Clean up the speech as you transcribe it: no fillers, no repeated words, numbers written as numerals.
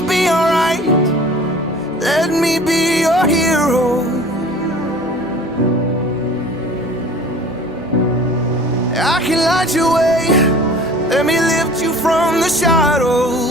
gonna be alright. Let me be your hero. I can light your way. Let me lift you from the shadows.